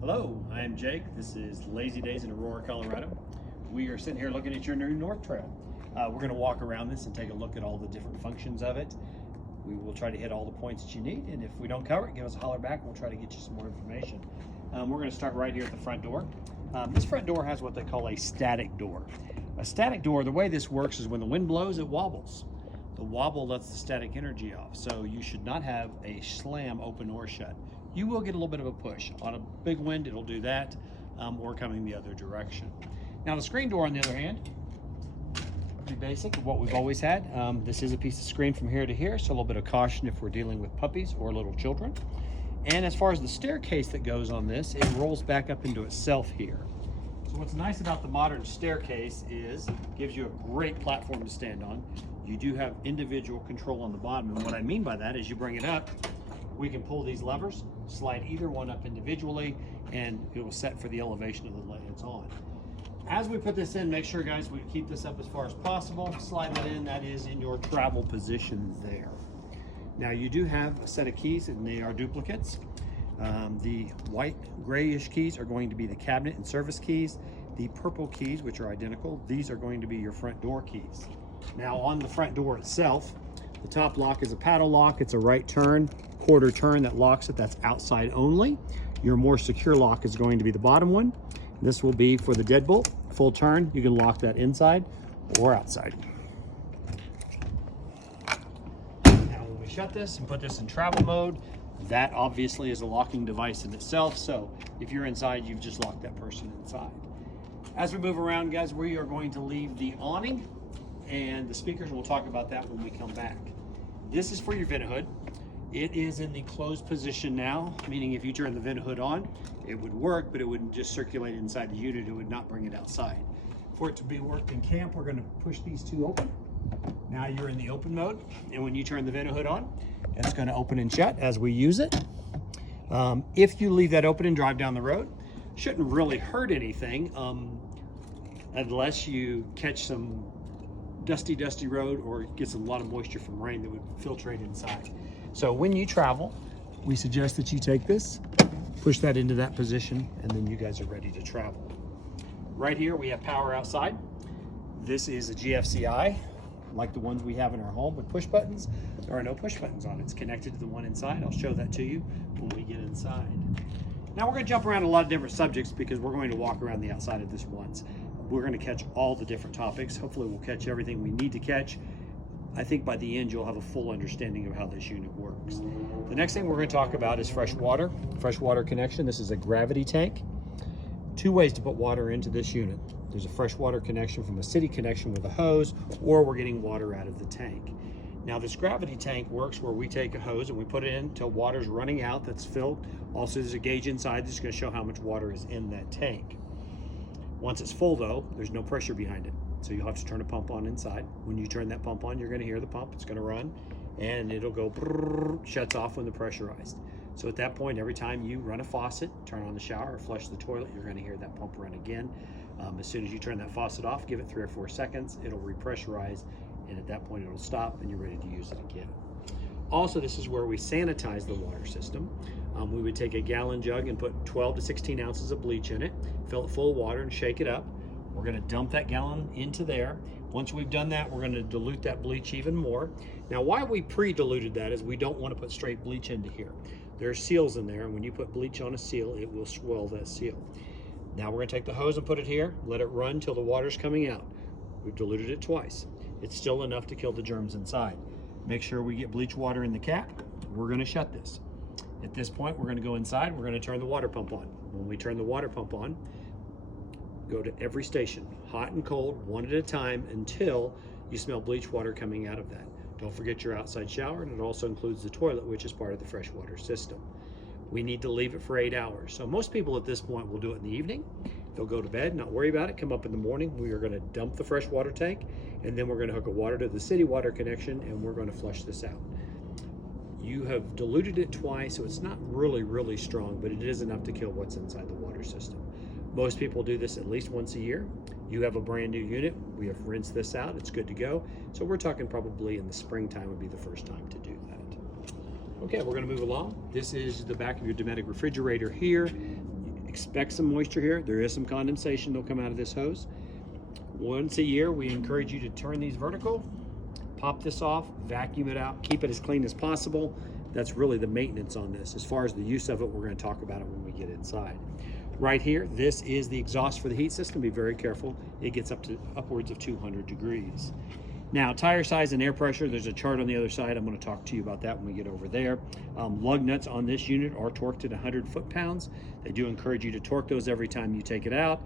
Hello, I am Jake. This is Lazy Days in Aurora, Colorado. We are sitting here looking at your new North Trail. We're going to walk around this and take a look at all the different functions of it. We will try to hit all the points that you need, and if we don't cover it, give us a holler back. We'll try to get you some more information. We're going to start right here at the front door. This front door has what they call a static door. A static door, the way this works is when the wind blows, it wobbles. The wobble lets the static energy off, so you should not have a slam open or shut. You will get a little bit of a push. On a big wind, it'll do that, or coming the other direction. Now the screen door, on the other hand, pretty basic, what we've always had. This is a piece of screen from here to here, so a little bit of caution if we're dealing with puppies or little children. And as far as the staircase that goes on this, it rolls back up into itself here. So what's nice about the modern staircase is it gives you a great platform to stand on. You do have individual control on the bottom, and what I mean by that is you bring it up, we can pull these levers, slide either one up individually, and it will set for the elevation of the lid it's on. As we put this in, make sure, guys, we keep this up as far as possible. Slide that in, that is in your travel position there. Now you do have a set of keys, and they are duplicates. The white grayish keys are going to be the cabinet and service keys. The purple keys, which are identical, these are going to be your front door keys. Now on the front door itself, the top lock is a paddle lock. It's a right turn, quarter turn that locks it. That's outside only. Your more secure lock is going to be the bottom one. This will be for the deadbolt. Full turn, you can lock that inside or outside. Now when we shut this and put this in travel mode, that obviously is a locking device in itself. So if you're inside, you've just locked that person inside. As we move around, guys, we are going to leave the awning and the speakers, and we'll talk about that when we come back. This is for your vent hood. It is in the closed position now, meaning if you turn the vent hood on, it would work, but it wouldn't just circulate inside the unit, it would not bring it outside. For it to be worked in camp, we're gonna push these two open. Now you're in the open mode, and when you turn the vent hood on, it's gonna open and shut as we use it. If you leave that open and drive down the road, shouldn't really hurt anything, unless you catch some dusty road or gets a lot of moisture from rain that would filtrate inside. So when you travel, we suggest that you take this, push that into that position, and then you guys are ready to travel. Right here we have power outside. This is a GFCI, like the ones we have in our home with push buttons. There are no push buttons on it. It's connected to the one inside. I'll show that to you when we get inside. Now we're going to jump around a lot of different subjects because we're going to walk around the outside of this once. We're going to catch all the different topics. Hopefully we'll catch everything we need to catch. I think by the end you'll have a full understanding of how this unit works. The next thing we're going to talk about is fresh water connection. This is a gravity tank. Two ways to put water into this unit. There's a freshwater connection from a city connection with a hose, or we're getting water out of the tank. Now this gravity tank works where we take a hose and we put it in until water's running out, that's filled. Also there's a gauge inside that's going to show how much water is in that tank. Once it's full though, there's no pressure behind it. So you'll have to turn a pump on inside. When you turn that pump on, you're going to hear the pump. It's going to run and it'll go brrr, shuts off when they're pressurized. So at that point, every time you run a faucet, turn on the shower or flush the toilet, you're going to hear that pump run again. As soon as you turn that faucet off, give it 3 or 4 seconds, it'll repressurize, and at that point it'll stop and you're ready to use it again. Also, this is where we sanitize the water system. We would take a gallon jug and put 12 to 16 ounces of bleach in it, fill it full of water and shake it up. We're going to dump that gallon into there. Once we've done that, we're going to dilute that bleach even more. Now, why we pre-diluted that is we don't want to put straight bleach into here. There are seals in there, and when you put bleach on a seal, it will swell that seal. Now we're going to take the hose and put it here, let it run till the water's coming out. We've diluted it twice. It's still enough to kill the germs inside. Make sure we get bleach water in the cap. We're going to shut this. At this point, we're going to go inside. We're going to turn the water pump on. When we turn the water pump on, go to every station, hot and cold, one at a time, until you smell bleach water coming out of that. Don't forget your outside shower, and it also includes the toilet, which is part of the freshwater system. We need to leave it for 8 hours. So most people at this point will do it in the evening. They'll go to bed, not worry about it, come up in the morning. We are going to dump the freshwater tank, and then we're going to hook a water to the city water connection, and we're going to flush this out. You have diluted it twice, so it's not really strong, but it is enough to kill what's inside the water system. Most people do this at least once a year. You have a brand new unit. We have rinsed this out. It's good to go. So we're talking probably in the springtime would be the first time to do that. Okay, we're going to move along. This is the back of your Dometic refrigerator here. Expect some moisture here. There is some condensation that'll come out of this hose. Once a year, we encourage you to turn these vertical, pop this off, vacuum it out, keep it as clean as possible. That's really the maintenance on this. As far as the use of it, we're going to talk about it when we get inside. Right here, this is the exhaust for the heat system. Be very careful. It gets up to upwards of 200 degrees. Now, tire size and air pressure, there's a chart on the other side. I'm going to talk to you about that when we get over there. Lug nuts on this unit are torqued at 100 foot-pounds. They do encourage you to torque those every time you take it out.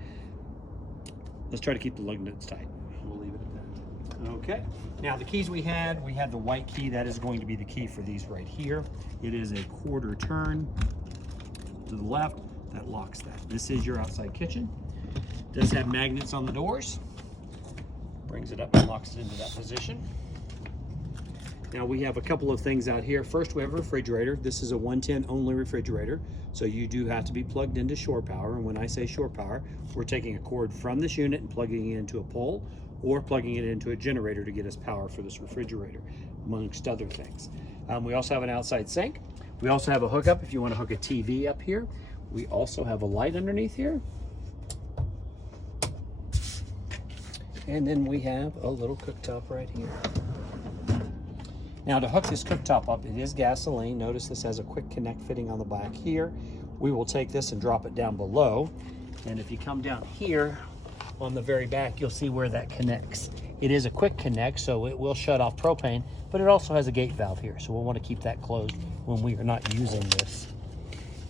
Let's try to keep the lug nuts tight. We'll leave it at that. Okay. Now, the keys we had the white key. That is going to be the key for these right here. It is a quarter turn to the left. That locks that. This is your outside kitchen. It does have magnets on the doors. Brings it up and locks it into that position. Now we have a couple of things out here. First, we have a refrigerator. This is a 110 only refrigerator, so you do have to be plugged into shore power. And when I say shore power, we're taking a cord from this unit and plugging it into a pole, or plugging it into a generator to get us power for this refrigerator, amongst other things. We also have an outside sink. We also have a hookup if you want to hook a TV up here. We also have a light underneath here. And then we have a little cooktop right here. Now to hook this cooktop up, it is gasoline. Notice this has a quick connect fitting on the back here. We will take this and drop it down below. And if you come down here on the very back, you'll see where that connects. It is a quick connect, so it will shut off propane, but it also has a gate valve here. So we'll want to keep that closed when we are not using this.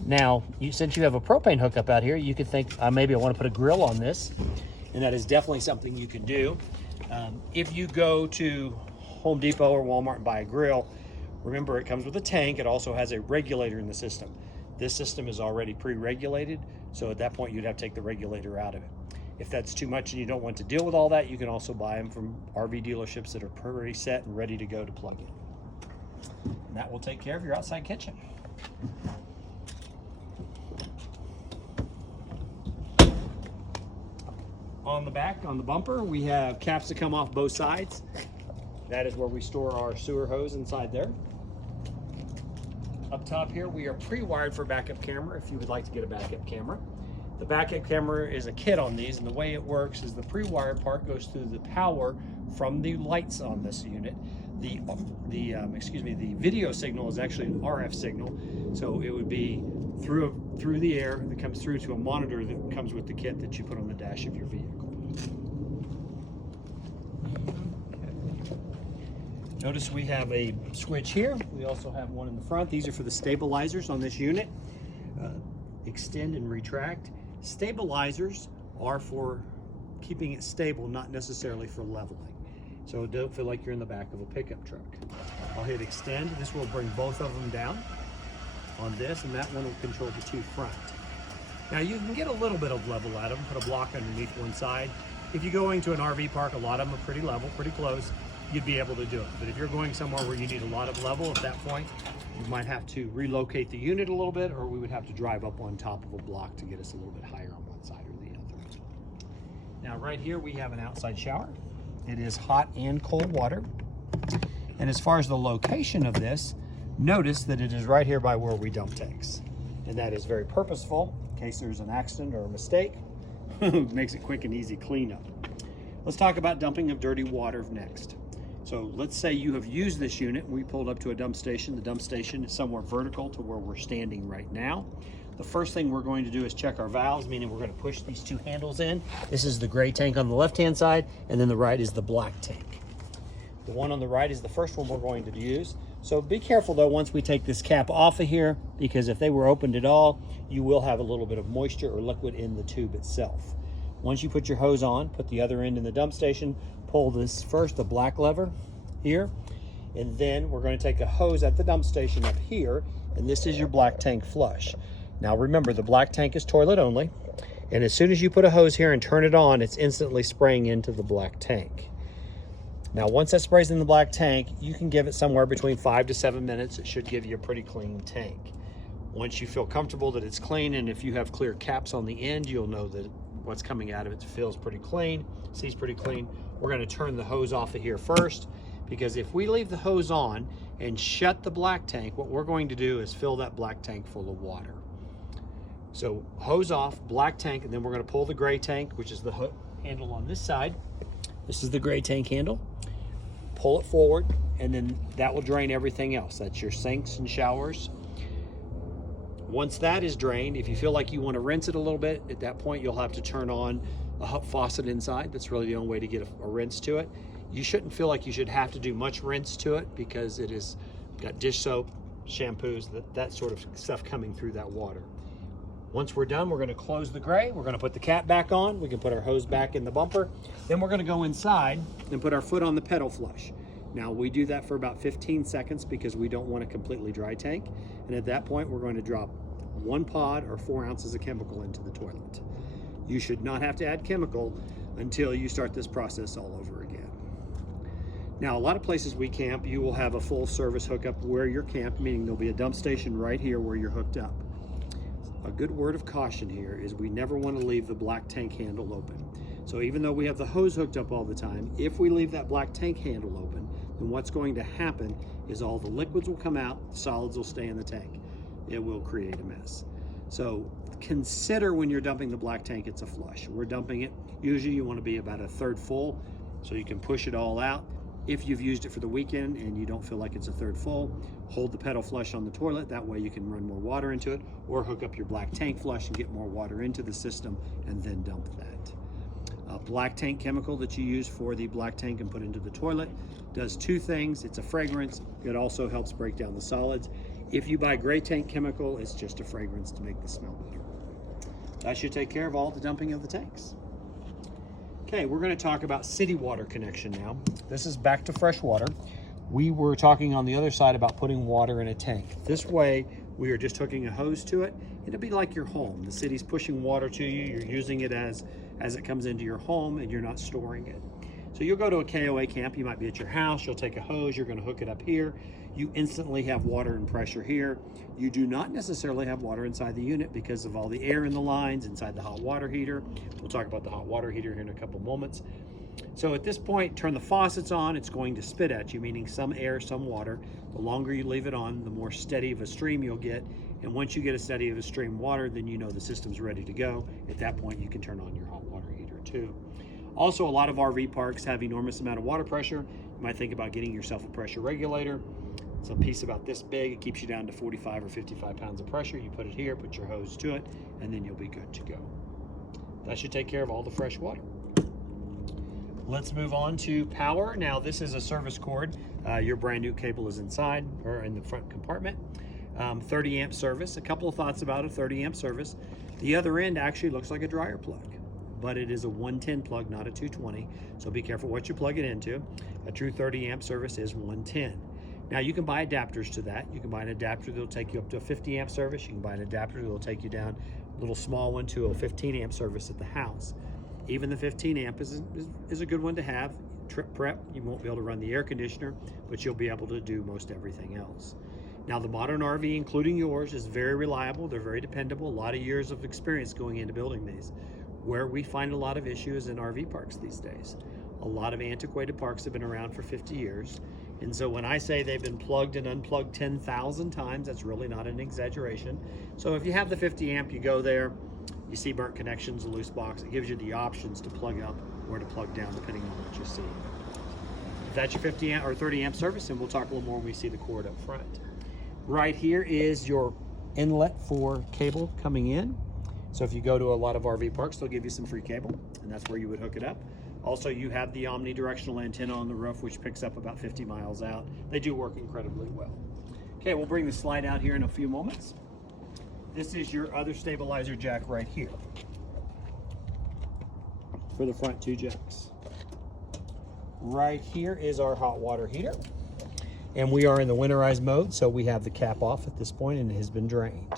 Now, since you have a propane hookup out here, you could think, maybe I want to put a grill on this. And that is definitely something you can do. If you go to Home Depot or Walmart and buy a grill, remember it comes with a tank. It also has a regulator in the system. This system is already pre-regulated, so at that point you'd have to take the regulator out of it. If that's too much and you don't want to deal with all that, you can also buy them from RV dealerships that are pretty set and ready to go to plug in. And that will take care of your outside kitchen. On the back, on the bumper, we have caps that come off both sides. That is where we store our sewer hose inside there. Up top here, we are pre-wired for backup camera if you would like to get a backup camera. The backup camera is a kit on these, and the way it works is the pre-wired part goes through the power from the lights on this unit. The video signal is actually an RF signal, so it would be through the air that comes through to a monitor that comes with the kit that you put on the dash of your vehicle. Okay. Notice we have a switch here. We also have one in the front. These are for the stabilizers on this unit. Extend and retract. Stabilizers are for keeping it stable, not necessarily for leveling. So don't feel like you're in the back of a pickup truck. I'll hit extend. This will bring both of them down on this, and that one will control the two front. Now you can get a little bit of level out of them, put a block underneath one side. If you're going to an RV park, a lot of them are pretty level, pretty close, you'd be able to do it. But if you're going somewhere where you need a lot of level at that point, you might have to relocate the unit a little bit, or we would have to drive up on top of a block to get us a little bit higher on one side or the other. Now right here we have an outside shower. It is hot and cold water. And as far as the location of this, notice that it is right here by where we dump tanks. And that is very purposeful in case there's an accident or a mistake. Makes it quick and easy cleanup. Let's talk about dumping of dirty water next. So let's say you have used this unit. We pulled up to a dump station. The dump station is somewhere vertical to where we're standing right now. The first thing we're going to do is check our valves, meaning we're going to push these two handles in. This is the gray tank on the left-hand side, and then the right is the black tank. The one on the right is the first one we're going to use. So be careful though once we take this cap off of here, because if they were opened at all, you will have a little bit of moisture or liquid in the tube itself. Once you put your hose on, put the other end in the dump station, pull this first, the black lever here, and then we're going to take a hose at the dump station up here, and this is your black tank flush. Now remember, the black tank is toilet only, and as soon as you put a hose here and turn it on, it's instantly spraying into the black tank. Now once that sprays in the black tank, you can give it somewhere between 5 to 7 minutes. It should give you a pretty clean tank. Once you feel comfortable that it's clean, and if you have clear caps on the end, you'll know that what's coming out of it feels pretty clean, sees pretty clean. We're going to turn the hose off of here first, because if we leave the hose on and shut the black tank, what we're going to do is fill that black tank full of water. So So hose off, black tank, and then we're going to pull the gray tank, which is the handle on this side. This is the gray tank handle. Pull it forward, and then that will drain everything else. That's your sinks and showers. Once that is drained, if you feel like you want to rinse it a little bit, at that point you'll have to turn on a faucet inside. That's really the only way to get a rinse to it. You shouldn't feel like you should have to do much rinse to it because it is got dish soap, shampoos, that sort of stuff coming through that water. Once we're done, we're going to close the gray. We're going to put the cap back on. We can put our hose back in the bumper. Then we're going to go inside and put our foot on the pedal flush. Now we do that for about 15 seconds because we don't want a completely dry tank. And at that point, we're going to drop 1 pod or 4 ounces of chemical into the toilet. You should not have to add chemical until you start this process all over again. Now, a lot of places we camp, you will have a full service hookup where you're camped, meaning there'll be a dump station right here where you're hooked up. A good word of caution here is we never want to leave the black tank handle open. So even though we have the hose hooked up all the time, if we leave that black tank handle open, then what's going to happen is all the liquids will come out, the solids will stay in the tank. It will create a mess. So consider when you're dumping the black tank, it's a flush. We're dumping it, usually you want to be about 1/3 full so you can push it all out. If you've used it for the weekend and you don't feel like it's 1/3 full, hold the pedal flush on the toilet. That way you can run more water into it, or hook up your black tank flush and get more water into the system and then dump that. Black tank chemical that you use for the black tank and put into the toilet does 2 things. It's a fragrance. It also helps break down the solids. If you buy gray tank chemical, it's just a fragrance to make the smell better. That should take care of all the dumping of the tanks. Okay, we're going to talk about city water connection now. This is back to fresh water. We were talking on the other side about putting water in a tank. This way, we are just hooking a hose to it. It'll be like your home. The city's pushing water to you. You're using it as it comes into your home, and you're not storing it. So you'll go to a KOA camp. You might be at your house. You'll take a hose. You're going to hook it up here. You instantly have water and pressure here. You do not necessarily have water inside the unit because of all the air in the lines inside the hot water heater. We'll talk about the hot water heater here in a couple moments. So at this point, turn the faucets on. It's going to spit at you, meaning some air, some water. The longer you leave it on, the more steady of a stream you'll get. And once you get a steady of a stream water, then you know the system's ready to go. At that point, you can turn on your hot water heater too. Also, a lot of RV parks have enormous amount of water pressure. You might think about getting yourself a pressure regulator. It's a piece about this big. It keeps you down to 45 or 55 pounds of pressure. You put it here, put your hose to it, and then you'll be good to go. That should take care of all the fresh water. Let's move on to power. Now, this is a service cord. Your brand new cable is inside or in the front compartment. 30 amp service. A couple of thoughts about a 30 amp service. The other end actually looks like a dryer plug, but it is a 110 plug, not a 220. So be careful what you plug it into. A true 30 amp service is 110. Now you can buy adapters to that. You can buy an adapter that'll take you up to a 50 amp service. You can buy an adapter that'll take you down a little small one to a 15 amp service at the house. Even the 15 amp is a good one to have. Trip prep, you won't be able to run the air conditioner, but you'll be able to do most everything else. Now the modern RV, including yours, is very reliable. They're very dependable. A lot of years of experience going into building these. Where we find a lot of issues in RV parks these days. A lot of antiquated parks have been around for 50 years. And so when I say they've been plugged and unplugged 10,000 times, that's really not an exaggeration. So if you have the 50 amp, you go there, you see burnt connections, a loose box, it gives you the options to plug up or to plug down depending on what you see. If that's your 50 amp or 30 amp service, and we'll talk a little more when we see the cord up front. Right here is your inlet for cable coming in. So if you go to a lot of RV parks, they'll give you some free cable, and that's where you would hook it up. Also, you have the omnidirectional antenna on the roof, which picks up about 50 miles out. They do work incredibly well. Okay, we'll bring the slide out here in a few moments. This is your other stabilizer jack right here for the front 2 jacks. Right here is our hot water heater. And we are in the winterized mode, so we have the cap off at this point and it has been drained.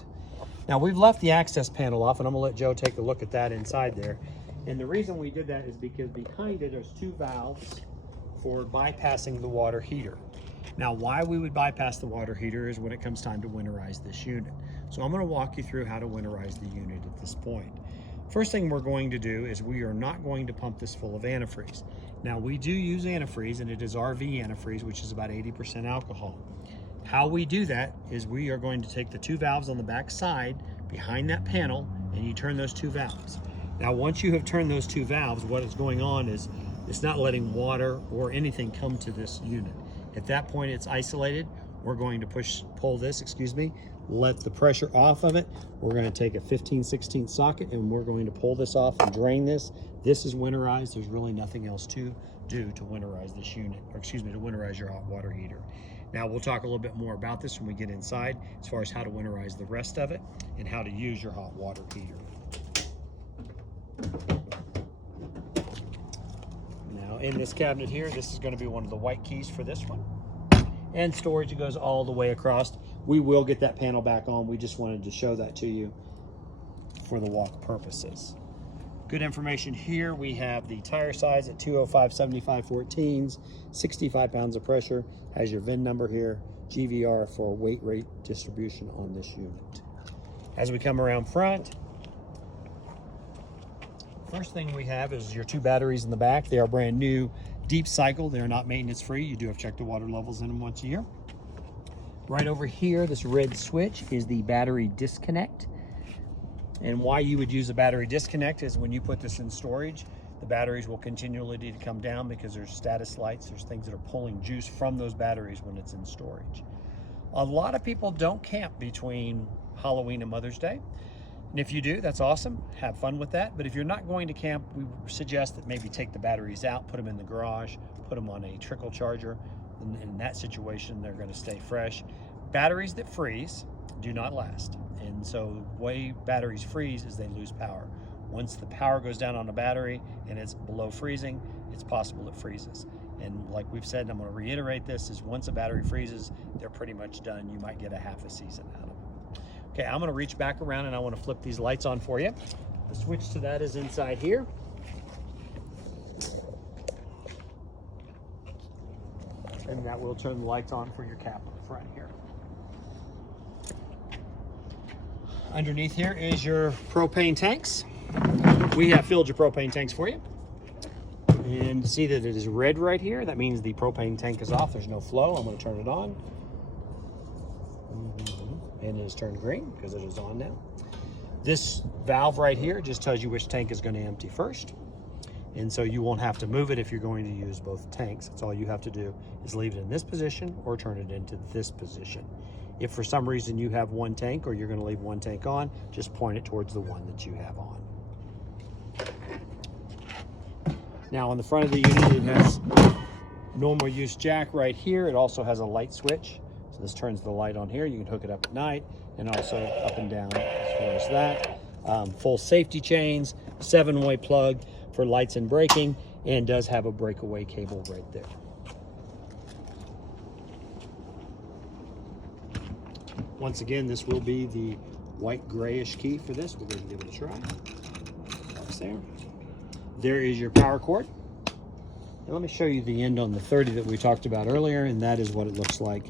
Now we've left the access panel off, and I'm gonna let Joe take a look at that inside there. And the reason we did that is because behind it there's 2 valves for bypassing the water heater. Now why we would bypass the water heater is when it comes time to winterize this unit. So I'm gonna walk you through how to winterize the unit at this point. First thing we're going to do is we are not going to pump this full of antifreeze. Now we do use antifreeze, and it is RV antifreeze, which is about 80% alcohol. How we do that is we are going to take the 2 valves on the back side, behind that panel, and you turn those two valves. Now, once you have turned those two valves, what is going on is it's not letting water or anything come to this unit. At that point, it's isolated. We're going to pull this, let the pressure off of it. We're going to take a 15/16 socket and we're going to pull this off and drain this. This is winterized. There's really nothing else to do to winterize this unit, or to winterize your hot water heater. Now, we'll talk a little bit more about this when we get inside as far as how to winterize the rest of it and how to use your hot water heater. Now, in this cabinet here, this is going to be one of the white keys for this one. And storage, it goes all the way across. We will get that panel back on. We just wanted to show that to you for the walk purposes. Good information here. We have the tire size at 205 75/14s, 65 pounds of pressure. Has your VIN number here, GVR for weight rate distribution on this unit. As we come around front, first thing we have is your two batteries in the back. They are brand new, deep cycle. They're not maintenance free. You do have to check the water levels in them once a year. Right over here, this red switch is the battery disconnect. And why you would use a battery disconnect is when you put this in storage, the batteries will continually need to come down because there's status lights, there's things that are pulling juice from those batteries when it's in storage. A lot of people don't camp between Halloween and Mother's Day. And if you do, that's awesome. Have fun with that. But if you're not going to camp, we suggest that maybe take the batteries out, put them in the garage, put them on a trickle charger. In that situation, they're going to stay fresh. Batteries that freeze do not last. And so the way batteries freeze is they lose power. Once the power goes down on a battery and it's below freezing, it's possible it freezes. And like we've said, and I'm going to reiterate this, is once a battery freezes, they're pretty much done. You might get a half a season out of them. Okay, I'm going to reach back around and I want to flip these lights on for you. The switch to that is inside here. And that will turn the lights on for your cap on the front here. Underneath here is your propane tanks. We have filled your propane tanks for you. And see that it is red right here. That means the propane tank is off. There's no flow. I'm going to turn it on. And it is turned green because it is on now. This valve right here just tells you which tank is going to empty first. And so you won't have to move it if you're going to use both tanks. That's all you have to do is leave it in this position or turn it into this position. If for some reason you have one tank or you're going to leave one tank on, just point it towards the one that you have on. Now on the front of the unit, it has normal use jack right here. It also has a light switch. So this turns the light on here. You can hook it up at night and also up and down as far as that. Full safety chains, 7-way plug for lights and braking, and does have a breakaway cable right there. Once again, this will be the white grayish key for this. We're going to give it a try. There is your power cord. And let me show you the end on the 30 that we talked about earlier, and that is what it looks like.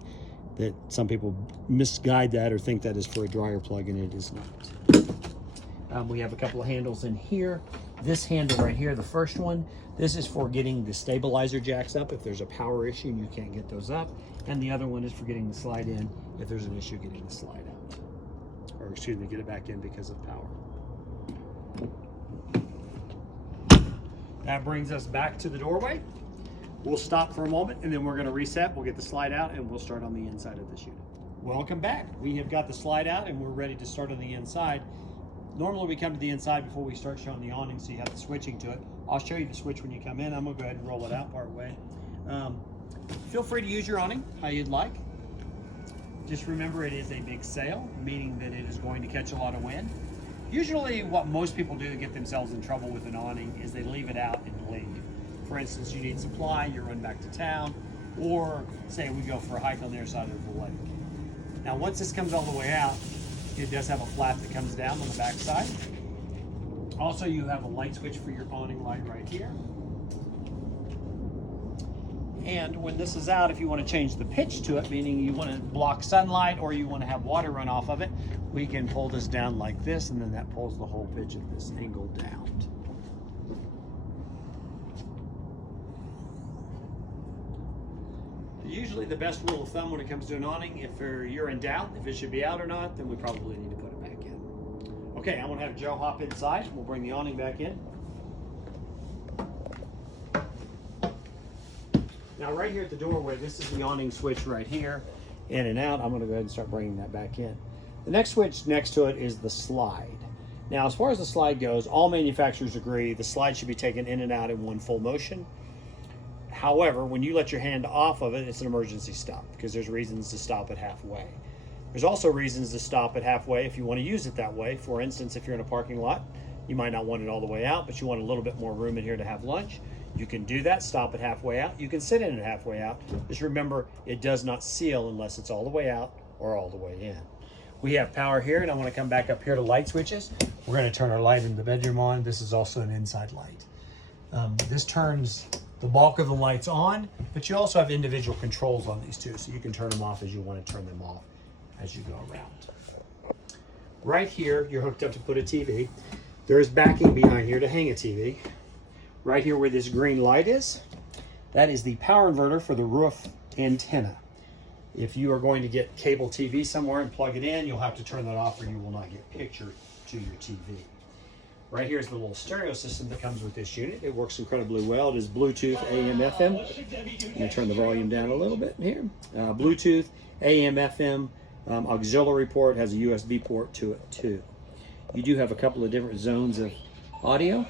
That some people misguide that or think that is for a dryer plug, and it is not. We have a couple of handles in here. This handle right here, the first one, this is for getting the stabilizer jacks up if there's a power issue and you can't get those up. And the other one is for getting the slide in if there's an issue getting the slide out. Or excuse me, get it back in because of power. That brings us back to the doorway. We'll stop for a moment and then we're going to reset. We'll get the slide out and we'll start on the inside of this unit. Welcome back. We have got the slide out and we're ready to start on the inside. Normally we come to the inside before we start showing the awning, so you have the switching to it. I'll show you the switch when you come in. I'm going to go ahead and roll it out part way. Feel free to use your awning how you'd like. Just remember it is a big sail, meaning that it is going to catch a lot of wind. Usually what most people do to get themselves in trouble with an awning is they leave it out and leave. For instance, you need supply, you run back to town, or say we go for a hike on their side of the lake. Now once this comes all the way out, it does have a flap that comes down on the back side. Also, you have a light switch for your awning light right here. And when this is out, if you want to change the pitch to it, meaning you want to block sunlight or you want to have water run off of it, we can pull this down like this, and then that pulls the whole pitch at this angle down. Usually the best rule of thumb when it comes to an awning, if you're in doubt if it should be out or not, then we probably need to put it back in. Okay, I'm gonna have Joe hop inside. We'll bring the awning back in. Now right here at the doorway, this is the awning switch right here, in and out. I'm gonna go ahead and start bringing that back in. The next switch next to it is the slide. Now, as far as the slide goes, all manufacturers agree the slide should be taken in and out in one full motion. However, when you let your hand off of it, it's an emergency stop because there's reasons to stop it halfway. There's also reasons to stop it halfway if you want to use it that way. For instance, if you're in a parking lot, you might not want it all the way out, but you want a little bit more room in here to have lunch. You can do that, stop it halfway out. You can sit in it halfway out. Just remember, it does not seal unless it's all the way out or all the way in. We have power here, and I want to come back up here to light switches. We're going to turn our light in the bedroom on. This is also an inside light. This turns the bulk of the lights on, but you also have individual controls on these two, so you can turn them off as you want to turn them off as you go around. Right here, you're hooked up to put a TV. There is backing behind here to hang a TV. Right here where this green light is, that is the power inverter for the roof antenna. If you are going to get cable TV somewhere and plug it in, you'll have to turn that off or you will not get picture to your TV. Right here is the little stereo system that comes with this unit. It works incredibly well. It is Bluetooth, AM, FM. I'm going to turn the volume down a little bit here. Bluetooth, AM, FM, auxiliary port, has a USB port to it too. You do have a couple of different zones of audio.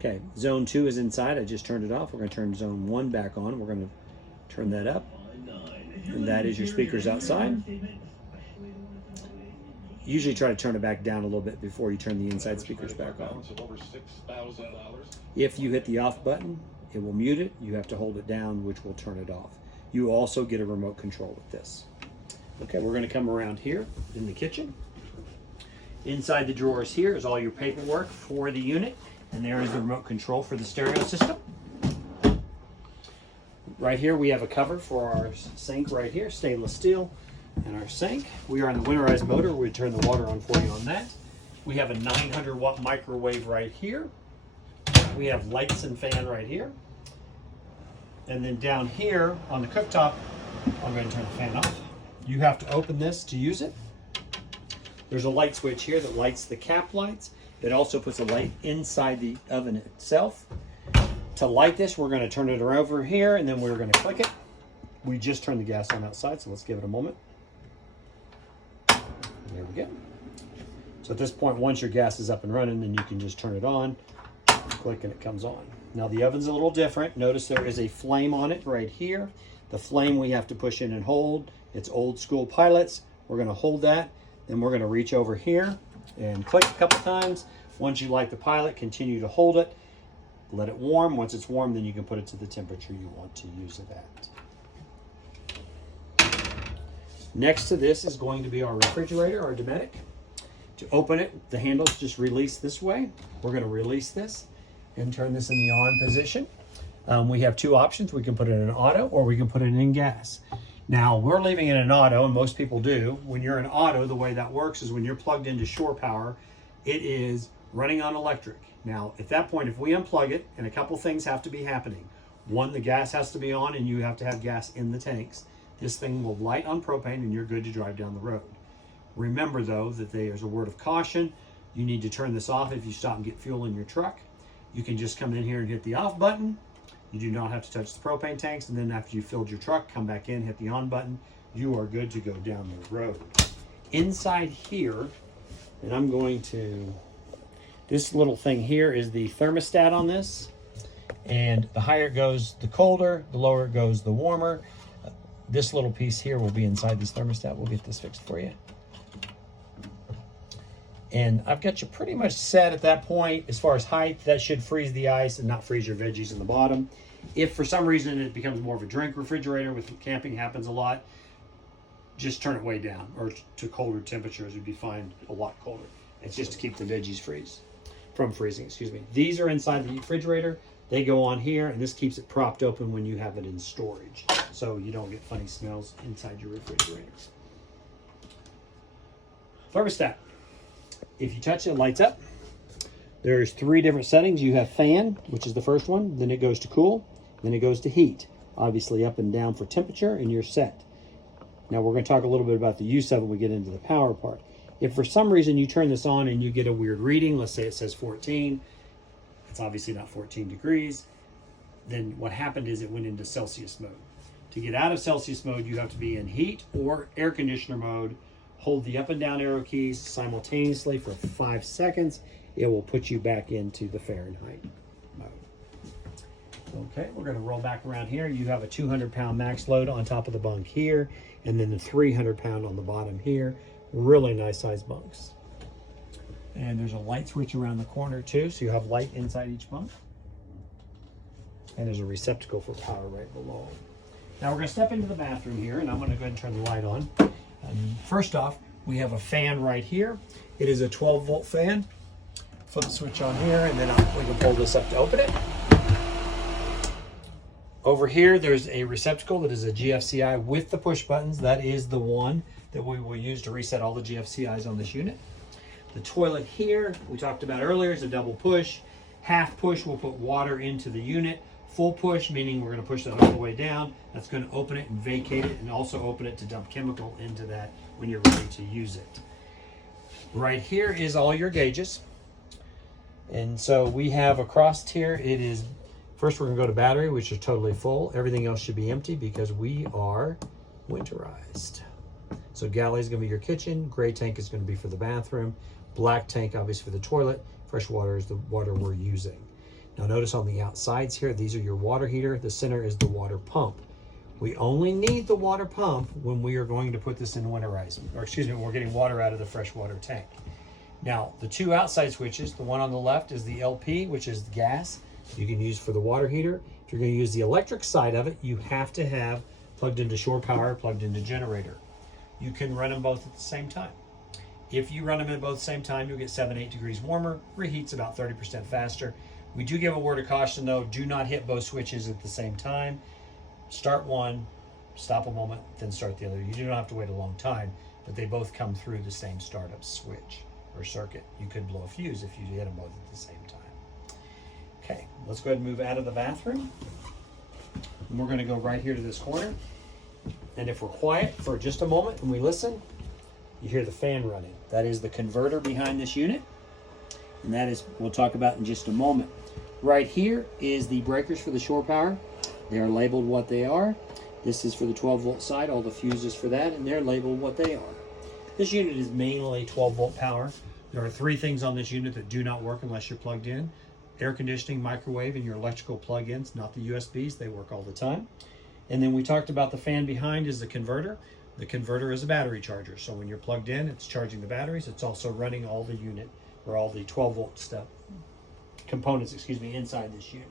Okay, zone 2 is inside. I just turned it off. We're going to turn zone 1 back on. We're going to turn that up. And that is your speakers outside. Usually try to turn it back down a little bit before you turn the inside speakers back on. If you hit the off button, it will mute it. You have to hold it down, which will turn it off. You also get a remote control with this. Okay, we're going to come around here in the kitchen. Inside the drawers here is all your paperwork for the unit. And there is the remote control for the stereo system. Right here we have a cover for our sink right here, stainless steel, and our sink. We are on the winterized motor. We turn the water on for you on that. We have a 900 watt microwave right here. We have lights and fan right here. And then down here on the cooktop, I'm going to turn the fan off. You have to open this to use it. There's a light switch here that lights the cap lights. It also puts a light inside the oven itself. To light this, we're going to turn it over here, and then we're going to click it. We just turned the gas on outside, so let's give it a moment. There we go. So at this point, once your gas is up and running, then you can just turn it on, click, and it comes on. Now the oven's a little different. Notice there is a flame on it right here. The flame we have to push in and hold. It's old school pilots. We're going to hold that. Then we're going to reach over here and click a couple times. Once you light the pilot, continue to hold it. Let it warm. Once it's warm, then you can put it to the temperature you want to use it at. Next to this is going to be our refrigerator, our Dometic. To open it, the handles just release this way. We're going to release this and turn this in the on position. We have two options. We can put it in auto or we can put it in gas. Now, we're leaving it in auto, and most people do. When you're in auto, the way that works is when you're plugged into shore power, it is running on electric. Now, at that point, if we unplug it, and a couple things have to be happening. One, the gas has to be on, and you have to have gas in the tanks. This thing will light on propane, and you're good to drive down the road. Remember, though, that there's a word of caution. You need to turn this off if you stop and get fuel in your truck. You can just come in here and hit the off button. You do not have to touch the propane tanks, and then after you filled your truck, come back in, hit the on button. You are good to go down the road. Inside here, and I'm going to, this little thing here is the thermostat on this, and the higher it goes, the colder, the lower it goes, the warmer. This little piece here will be inside this thermostat. We'll get this fixed for you. And I've got you pretty much set at that point. As far as height, that should freeze the ice and not freeze your veggies in the bottom. If for some reason it becomes more of a drink refrigerator, with camping happens a lot, just turn it way down, or to colder temperatures would be fine, a lot colder. It's just to keep the veggies from freezing, excuse me. These are inside the refrigerator. They go on here, and this keeps it propped open when you have it in storage, so you don't get funny smells inside your refrigerator. Thermostat. If you touch it, it lights up. There's 3 different settings. You have fan, which is the first one. Then it goes to cool. Then it goes to heat. Obviously up and down for temperature, and you're set. Now we're going to talk a little bit about the use of it when we get into the power part. If for some reason you turn this on and you get a weird reading, let's say it says 14, it's obviously not 14 degrees, then what happened is it went into Celsius mode. To get out of Celsius mode, you have to be in heat or air conditioner mode. Hold the up and down arrow keys simultaneously for 5 seconds. It will put you back into the Fahrenheit mode. Okay, we're gonna roll back around here. You have a 200-pound max load on top of the bunk here, and then the 300-pound on the bottom here. Really nice size bunks. And there's a light switch around the corner too, so you have light inside each bunk. And there's a receptacle for power right below. Now we're gonna step into the bathroom here, and I'm gonna go ahead and turn the light on. First off, we have a fan right here. It is a 12-volt fan. Flip the switch on here, and then we can pull this up to open it. Over here, there's a receptacle that is a GFCI with the push buttons. That is the one that we will use to reset all the GFCIs on this unit. The toilet here, we talked about earlier, is a double push. Half push will put water into the unit. Full push, meaning we're going to push that all the way down. That's going to open it and vacate it, and also open it to dump chemical into that when you're ready to use it. Right here is all your gauges. And so we have across here, it is, first we're going to go to battery, which is totally full. Everything else should be empty because we are winterized. So galley is going to be your kitchen. Gray tank is going to be for the bathroom. Black tank, obviously, for the toilet. Fresh water is the water we're using. Now notice on the outsides here, these are your water heater. The center is the water pump. We only need the water pump when we are going to put this in winterized, or excuse me, when we're getting water out of the freshwater tank. Now, the two outside switches, the one on the left is the LP, which is the gas you can use for the water heater. If you're going to use the electric side of it, you have to have plugged into shore power, plugged into generator. You can run them both at the same time. If you run them at both the same time, you'll get 7-8 degrees warmer. Reheats about 30% faster. We do give a word of caution though, do not hit both switches at the same time. Start one, stop a moment, then start the other. You do not have to wait a long time, but they both come through the same startup switch or circuit. You could blow a fuse if you hit them both at the same time. Okay, let's go ahead and move out of the bathroom. And we're going to go right here to this corner. And if we're quiet for just a moment and we listen, you hear the fan running. That is the converter behind this unit. And that is, we'll talk about in just a moment. Right here is the breakers for the shore power. They are labeled what they are. This is for the 12-volt side, all the fuses for that, and they're labeled what they are. This unit is mainly 12-volt power. There are 3 things on this unit that do not work unless you're plugged in. Air conditioning, microwave, and your electrical plug-ins, not the USBs. They work all the time. And then we talked about the fan behind is the converter. The converter is a battery charger. So when you're plugged in, it's charging the batteries. It's also running all the unit, or all the 12-volt stuff, components, excuse me, inside this unit.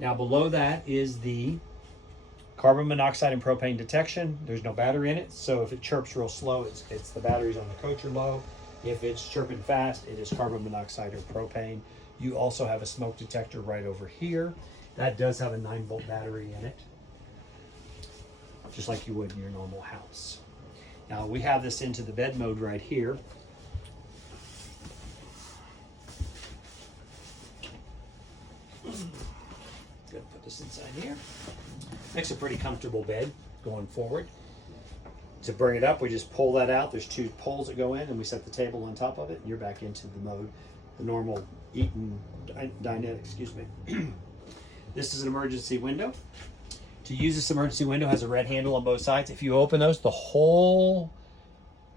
Now below that is the carbon monoxide and propane detection. There's no battery in it, so if it chirps real slow, it's the batteries on the coach are low. If it's chirping fast, it is carbon monoxide or propane. You also have a smoke detector right over here. That does have a 9-volt battery in it, just like you would in your normal house. Now we have this into the bed mode right here. Good, put this inside here. Makes a pretty comfortable bed going forward. To bring it up, we just pull that out. There's 2 poles that go in, and we set the table on top of it, and you're back into the mode, the normal Eaton dinette, excuse me. This is an emergency window. To use this emergency window, it has a red handle on both sides. If you open those, the whole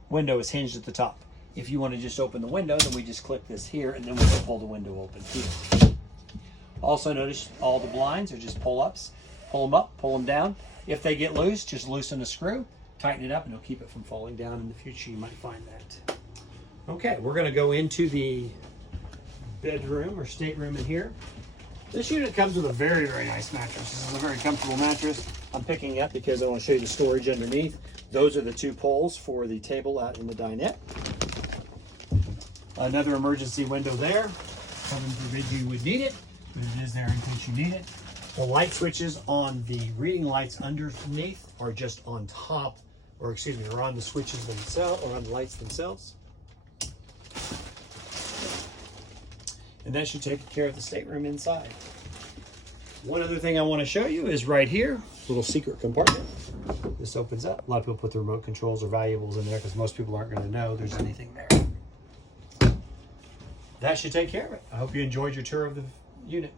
window is hinged at the top. If you want to just open the window, then we just click this here, and then we can pull the window open here. Also notice all the blinds are just pull-ups. Pull them up, pull them down. If they get loose, just loosen the screw, tighten it up, and it'll keep it from falling down in the future. You might find that. Okay, we're going to go into the bedroom or stateroom in here. This unit comes with a very, very nice mattress. This is a very comfortable mattress. I'm picking it up because I want to show you the storage underneath. Those are the 2 poles for the table out in the dinette. Another emergency window there. Heaven forbid you would need it, but it is there in case you need it. The light switches on the reading lights underneath are just on top, or excuse me, are on the switches themselves, or on the lights themselves. And that should take care of the stateroom inside. One other thing I want to show you is right here, little secret compartment. this opens up. A lot of people put the remote controls or valuables in there because most people aren't going to know there's anything there. That should take care of it. I hope you enjoyed your tour of the unit.